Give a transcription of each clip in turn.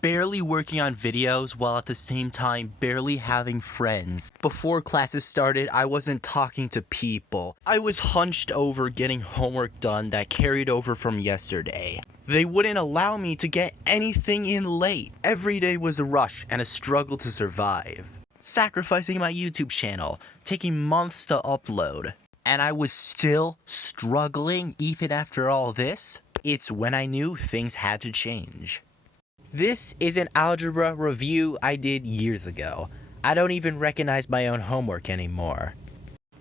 barely working on videos while at the same time barely having friends. Before classes started, I wasn't talking to people. I was hunched over getting homework done that carried over from yesterday. They wouldn't allow me to get anything in late. Every day was a rush and a struggle to survive. Sacrificing my YouTube channel, taking months to upload. And I was still struggling even after all this. It's when I knew things had to change. This is an algebra review I did years ago. I don't even recognize my own homework anymore.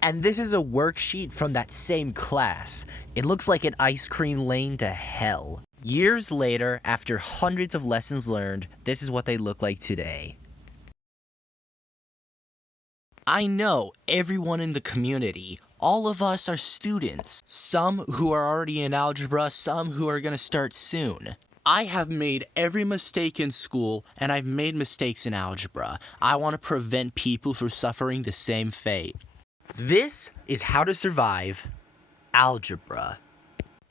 And this is a worksheet from that same class. It looks like an ice cream lane to hell. Years later, after hundreds of lessons learned, this is what they look like today. I know everyone in the community. All of us are students. Some who are already in algebra, some who are gonna start soon. I have made every mistake in school, and I've made mistakes in algebra. I want to prevent people from suffering the same fate. This is how to survive algebra.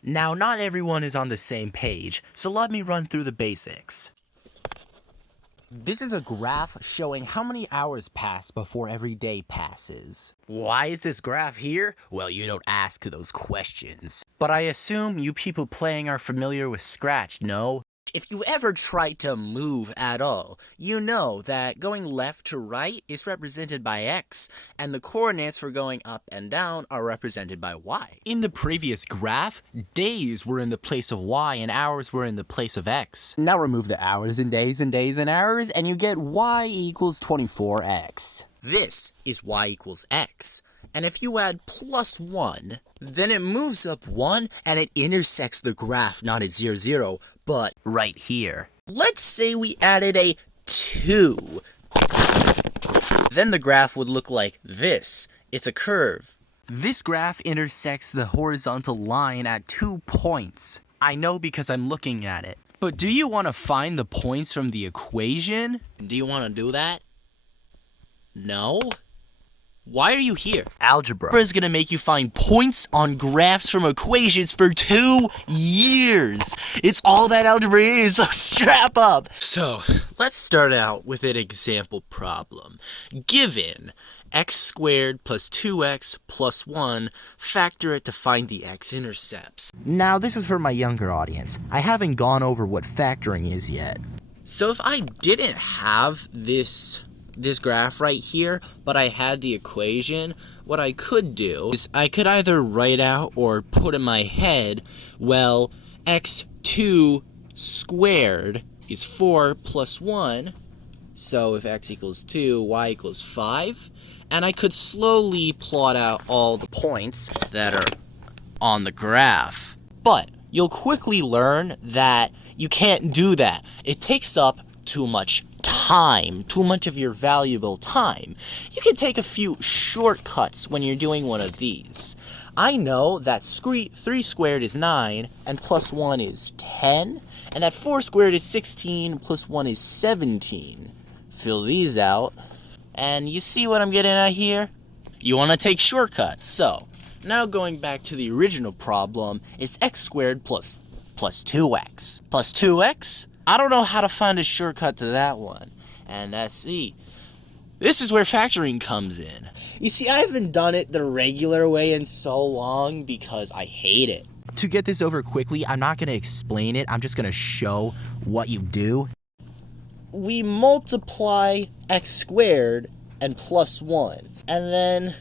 Now, not everyone is on the same page, so let me run through the basics. This is a graph showing how many hours pass before every day passes. Why is this graph here? Well, you don't ask those questions. But I assume you people playing are familiar with Scratch, no? If you ever try to move at all, you know that going left to right is represented by X, and the coordinates for going up and down are represented by Y. In the previous graph, days were in the place of Y and hours were in the place of X. Now remove the hours and days and hours, and you get Y equals 24X. This is Y equals X. And if you add plus 1, then it moves up 1 and it intersects the graph not at 0, 0, but right here. Let's say we added a 2. Then the graph would look like this. It's a curve. This graph intersects the horizontal line at 2 points. I know because I'm looking at it. But do you want to find the points from the equation? Do you want to do that? No? Why are you here? Algebra. Algebra is going to make you find points on graphs from equations for 2 years. It's all that algebra is, so strap up. So, let's start out with an example problem. Given x squared plus 2x plus 1, factor it to find the x-intercepts. Now, this is for my younger audience. I haven't gone over what factoring is yet. So if I didn't have this graph right here, but I had the equation, what I could do is I could either write out or put in my head, well, x2 squared is 4 plus 1, so if x equals 2, y equals 5, and I could slowly plot out all the points that are on the graph. But you'll quickly learn that you can't do that. It takes up too much time, too much of your valuable time. You can take a few shortcuts when you're doing one of these. I know that 3 squared is 9, and plus 1 is 10, and that 4 squared is 16, plus 1 is 17. Fill these out, and you see what I'm getting at here? You want to take shortcuts, so now going back to the original problem, it's x squared plus 2x. Plus 2x? I don't know how to find a shortcut to that one. And that's C. This is where factoring comes in. You see, I haven't done it the regular way in so long because I hate it. To get this over quickly, I'm not going to explain it. I'm just going to show what you do. We multiply x squared and plus 1. And then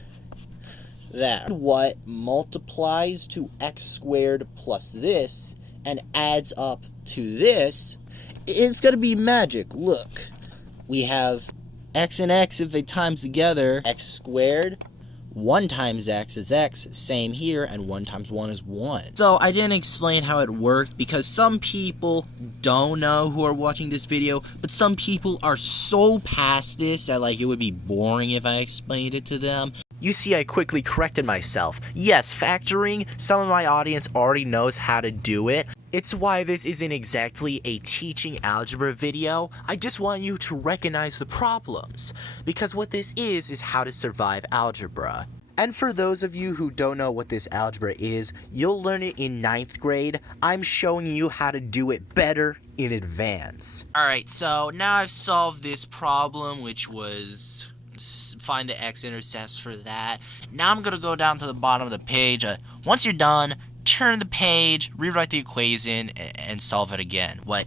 that. What multiplies to x squared plus this and adds up to this, it's going to be magic. Look, we have x and x if they times together, x squared, 1 times x is x, same here, and 1 times 1 is 1. So I didn't explain how it worked because some people don't know who are watching this video, but some people are so past this that like it would be boring if I explained it to them. You see, I quickly corrected myself. Yes, factoring, some of my audience already knows how to do it. It's why this isn't exactly a teaching algebra video. I just want you to recognize the problems. Because what this is how to survive algebra. And for those of you who don't know what this algebra is, you'll learn it in 9th grade. I'm showing you how to do it better in advance. Alright, so now I've solved this problem, which was find the x-intercepts for that. Now I'm going to go down to the bottom of the page. Once you're done, turn the page, rewrite the equation, and solve it again. What?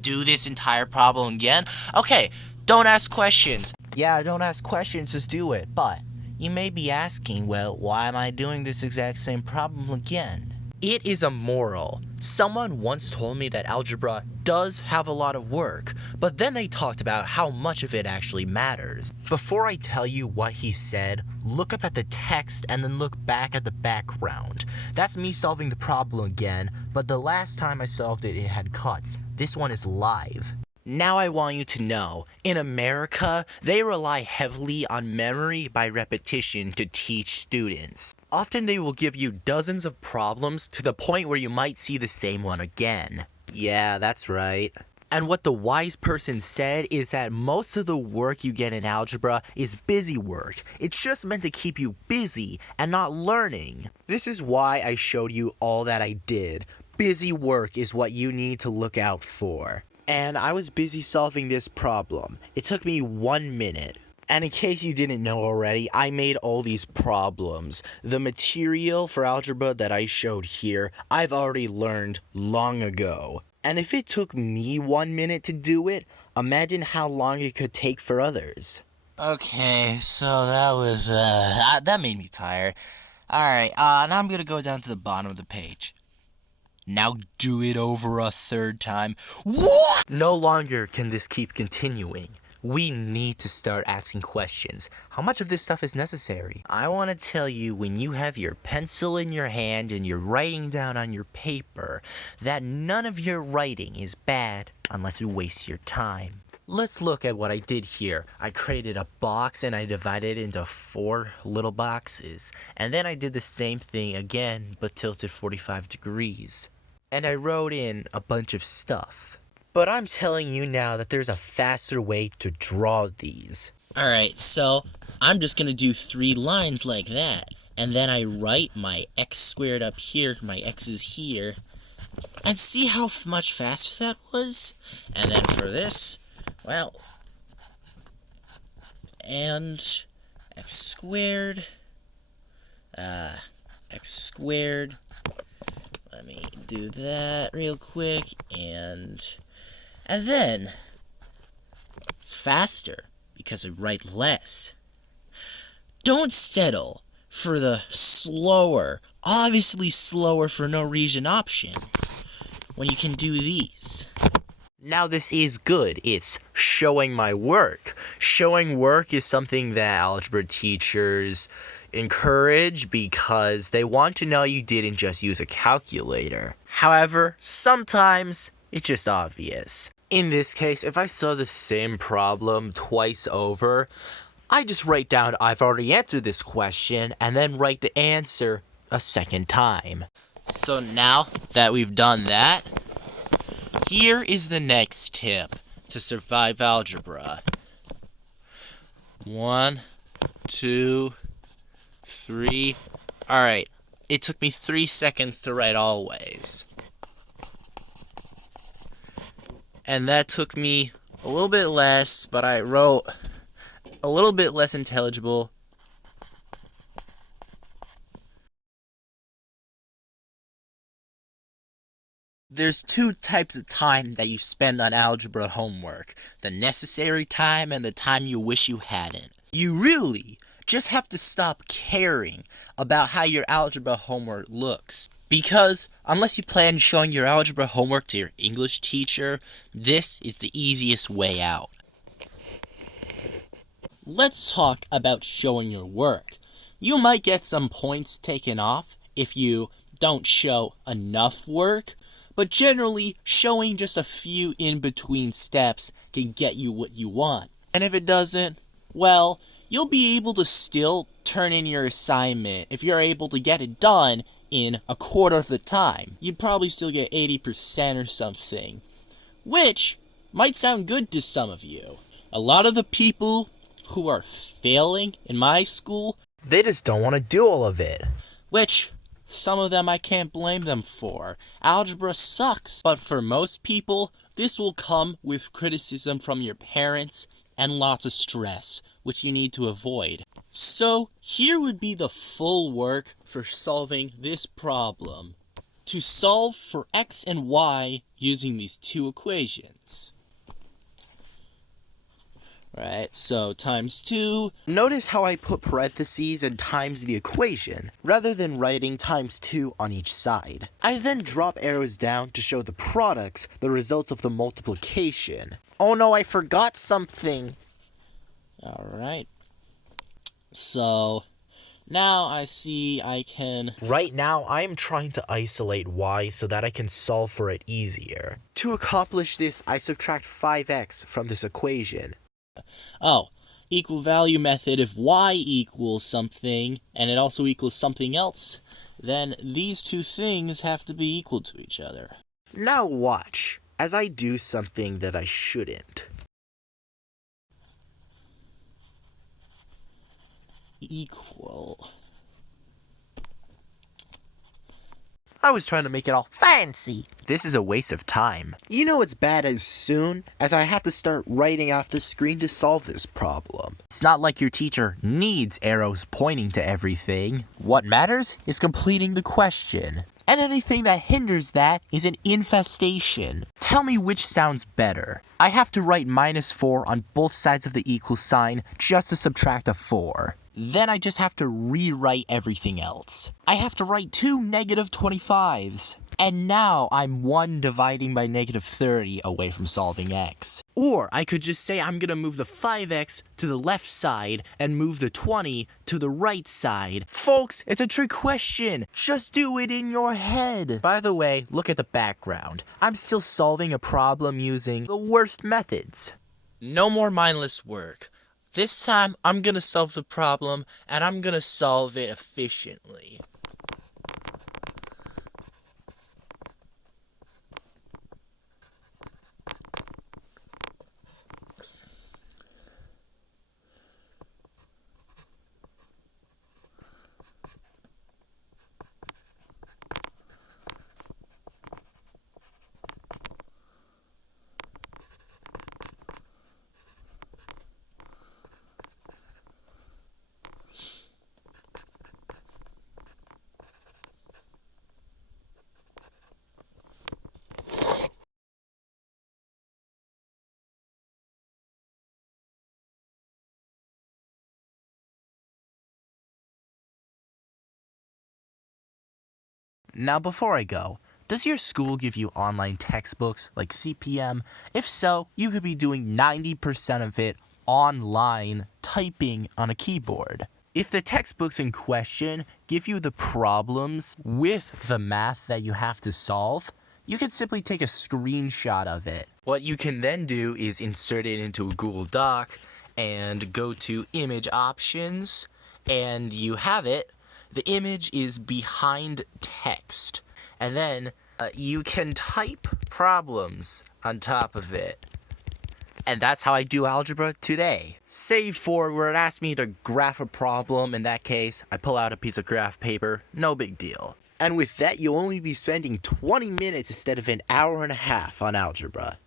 Do this entire problem again? Okay, don't ask questions. Yeah, don't ask questions, just do it. But you may be asking, well, why am I doing this exact same problem again? It is a moral. Someone once told me that algebra does have a lot of work, but then they talked about how much of it actually matters. Before I tell you what he said, look up at the text and then look back at the background. That's me solving the problem again, but the last time I solved it, it had cuts. This one is live. Now I want you to know, in America, they rely heavily on memory by repetition to teach students. Often they will give you dozens of problems to the point where you might see the same one again. Yeah, that's right. And what the wise person said is that most of the work you get in algebra is busy work. It's just meant to keep you busy and not learning. This is why I showed you all that I did. Busy work is what you need to look out for. And I was busy solving this problem. It took me 1 minute. And in case you didn't know already, I made all these problems. The material for algebra that I showed here, I've already learned long ago. And if it took me 1 minute to do it, imagine how long it could take for others. Okay, so that was, that made me tired. Alright, now I'm gonna go down to the bottom of the page. Now do it over a third time. What? No longer can this keep continuing. We need to start asking questions. How much of this stuff is necessary? I want to tell you, when you have your pencil in your hand and you're writing down on your paper, that none of your writing is bad unless it wastes your time. Let's look at what I did here. I created a box and I divided it into 4 little boxes. And then I did the same thing again, but tilted 45 degrees. And I wrote in a bunch of stuff. But I'm telling you now that there's a faster way to draw these. Alright, so I'm just gonna do 3 lines like that. And then I write my x squared up here, my x is here. And see how much faster that was? And then for this, well, and x squared, let me do that real quick, and then it's faster because I write less. Don't settle for the slower, obviously slower for no reason option when you can do these. Now this is good. It's showing my work. Showing work is something that algebra teachers encourage because they want to know you didn't just use a calculator. However, sometimes it's just obvious. In this case, if I saw the same problem twice over, I just write down I've already answered this question and then write the answer a second time. So now that we've done that, here is the next tip to survive algebra. 1, 2, 3. Alright, it took me 3 seconds to write always. And that took me a little bit less, but I wrote a little bit less intelligible. There's 2 types of time that you spend on algebra homework. The necessary time and the time you wish you hadn't. You really just have to stop caring about how your algebra homework looks. Because unless you plan showing your algebra homework to your English teacher, this is the easiest way out. Let's talk about showing your work. You might get some points taken off if you don't show enough work, but generally, showing just a few in-between steps can get you what you want. And if it doesn't, well, you'll be able to still turn in your assignment if you're able to get it done in a quarter of the time. You'd probably still get 80% or something, which might sound good to some of you. A lot of the people who are failing in my school, They just don't want to do all of it. Which, some of them I can't blame them for. Algebra sucks, but for most people, this will come with criticism from your parents and lots of stress, which you need to avoid. So, here would be the full work for solving this problem. To solve for x and y using these two equations. Right, so times 2. Notice how I put parentheses and times the equation, rather than writing times 2 on each side. I then drop arrows down to show the products, the results of the multiplication. Oh no, I forgot something. Alright. So, now I see I can... Right now, I am trying to isolate y so that I can solve for it easier. To accomplish this, I subtract 5x from this equation. Oh, equal value method, if y equals something, and it also equals something else, then these two things have to be equal to each other. Now watch, as I do something that I shouldn't. Equal. I was trying to make it all fancy. This is a waste of time. You know it's bad as soon as I have to start writing off the screen to solve this problem. It's not like your teacher needs arrows pointing to everything. What matters is completing the question. And anything that hinders that is an infestation. Tell me which sounds better. I have to write -4 on both sides of the equal sign just to subtract a 4. Then I just have to rewrite everything else. I have to write 2 -25s. And now I'm 1 dividing by -30 away from solving x. Or I could just say I'm gonna move the 5x to the left side and move the 20 to the right side. Folks, it's a trick question. Just do it in your head. By the way, look at the background. I'm still solving a problem using the worst methods. No more mindless work. This time, I'm gonna solve the problem, and I'm gonna solve it efficiently. Now before I go, does your school give you online textbooks like CPM? If so, you could be doing 90% of it online, typing on a keyboard. If the textbooks in question give you the problems with the math that you have to solve, you can simply take a screenshot of it. What you can then do is insert it into a Google Doc and go to Image Options, and you have it. The image is behind text, and then you can type problems on top of it. And that's how I do algebra today. Save for where it asks me to graph a problem. In that case, I pull out a piece of graph paper, no big deal. And with that, you'll only be spending 20 minutes instead of an hour and a half on algebra.